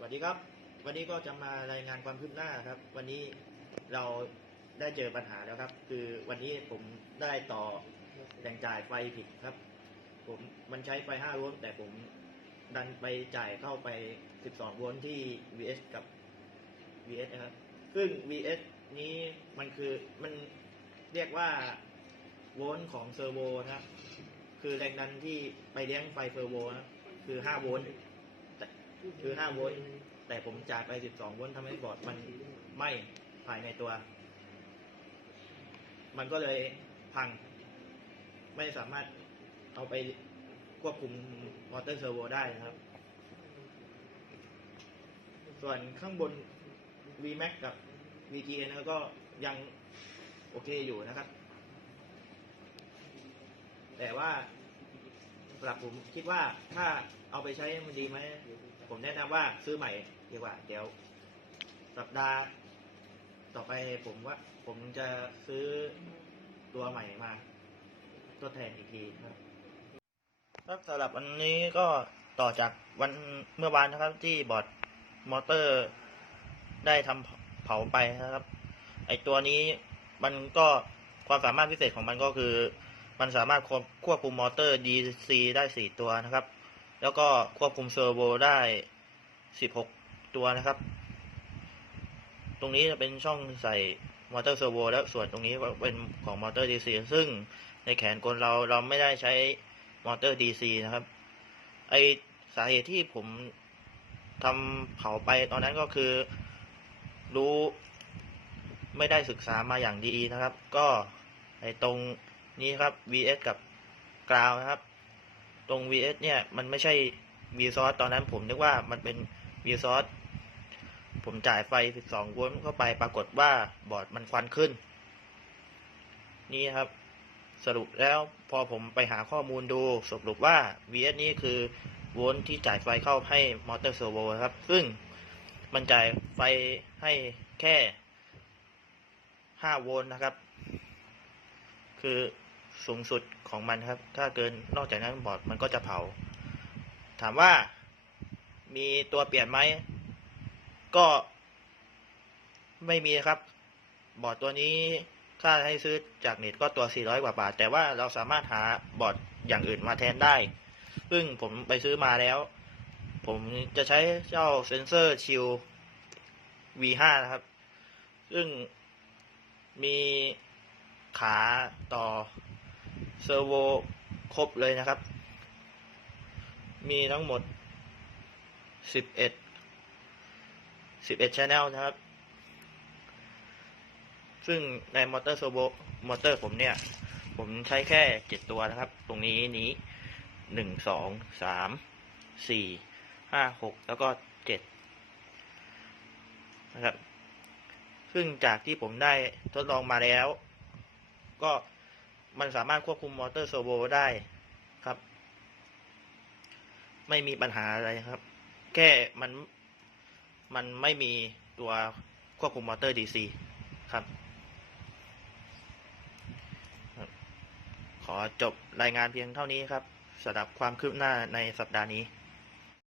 สวัสดีครับ วันนี้ก็จะมารายงานความคืบหน้าครับ วันนี้เราได้เจอปัญหาแล้วครับ คือวันนี้ผมได้ต่อแหล่งจ่ายไฟผิดครับ ผมมันใช้ไฟ5โวลต์แต่ผมดันไปจ่ายเข้าไป 12 โวลต์ที่ VS กับ VS นะครับ ซึ่ง VS นี้มันคือมันเรียกว่าโวลต์ของเซอร์โวนะครับ คือแรงดันที่ไปเลี้ยงไฟเซอร์โวนะครับคือ 5 โวลต์ คือ 5 โวลต์แต่ผมจ่ายไป 12 โวลต์ทำให้บอร์ดมันไหม้ภายในตัว มันก็เลยพัง ไม่สามารถเอาไปควบคุมมอเตอร์เซอร์โวได้นะครับ ส่วนข้างบน VMAX กับ VGN ก็ยังโอเคอยู่นะครับ แต่ว่า สำหรับผมคิดว่าถ้าเอาไปใช้มันดีไหมผมแนะนำว่าซื้อใหม่ดีกว่า เดี๋ยว สัปดาห์ ต่อไปผมว่า ผมจะซื้อตัวใหม่มาทดแทนอีกทีครับ ครับสำหรับวันนี้ก็ต่อจากวันเมื่อวานนะครับ ที่บอร์ดมอเตอร์ ได้ทำเผาไปนะครับ ไอตัวนี้มันก็ความสามารถพิเศษของมันก็คือ มันสามารถควบควบคุมมอเตอร์ DC ได้ 4 ตัวนะครับ แล้วก็ควบคุมเซอร์โวได้ 16 ตัวนะครับ ตรงนี้จะเป็นช่องใส่มอเตอร์เซอร์โวแล้วส่วนตรงนี้เป็นของมอเตอร์ DC ซึ่งในแขนกลเราเราไม่ได้ใช้มอเตอร์ DC นะครับ ไอสาเหตุที่ผมทำเผาไปตอนนั้นก็คือ รู้ไม่ได้ศึกษามาอย่างดีนะครับ ก็ไอตรง นี้ครับ VS กับกราวนะครับ ตรง VS เนี่ยมันไม่ใช่ v s o u r c e ตอนนั้นผมนึกว่ามันเป็น v s o u r c e ผมจ่ายไฟ 12 โวลต์เข้าไปปรากฏว่าบอร์ดมันควันขึ้น นี่ครับ สรุปแล้วพอผมไปหาข้อมูลดูสรุปว่า VS นี้คือโวลต์ที่จ่ายไฟเข้าให้มอเตอร์เซอร์โวครับ ซึ่งมันจ่ายไฟให้แค่ 5 โวลต์นะครับ คือ สูงสุดของมันครับ ถ้าเกินนอกจากนั้นบอร์ดมันก็จะเผา ถามว่ามีตัวเปลี่ยนไหม ก็ไม่มีครับ บอร์ดตัวนี้ค่าให้ซื้อจากเน็ตก็ตัว 400 กว่าบาท แต่ว่าเราสามารถหาบอร์ดอย่างอื่นมาแทนได้ ซึ่งผมไปซื้อมาแล้ว ผมจะใช้เจ้าเซนเซอร์ชิล V5 นะครับ ซึ่งมีขาต่อ เซอร์โวครบเลยนะครับ มีทั้งหมด 11 11 channel นะครับ ซึ่งในมอเตอร์เซอร์โวมอเตอร์ผมเนี่ย ผมใช้แค่ 7 ตัวนะครับ ตรงนี้นี้ 1 2 3 4 5 6 แล้วก็ 7 นะครับ ซึ่งจากที่ผมได้ทดลองมาแล้ว ก็ มันสามารถควบคุมมอเตอร์เซอร์โวได้ครับ ไม่มีปัญหาอะไรครับ แค่มันมันไม่มีตัวควบคุมมอเตอร์ DC ครับครับขอจบรายงานเพียงเท่านี้ครับสำหรับความคืบหน้าในสัปดาห์นี้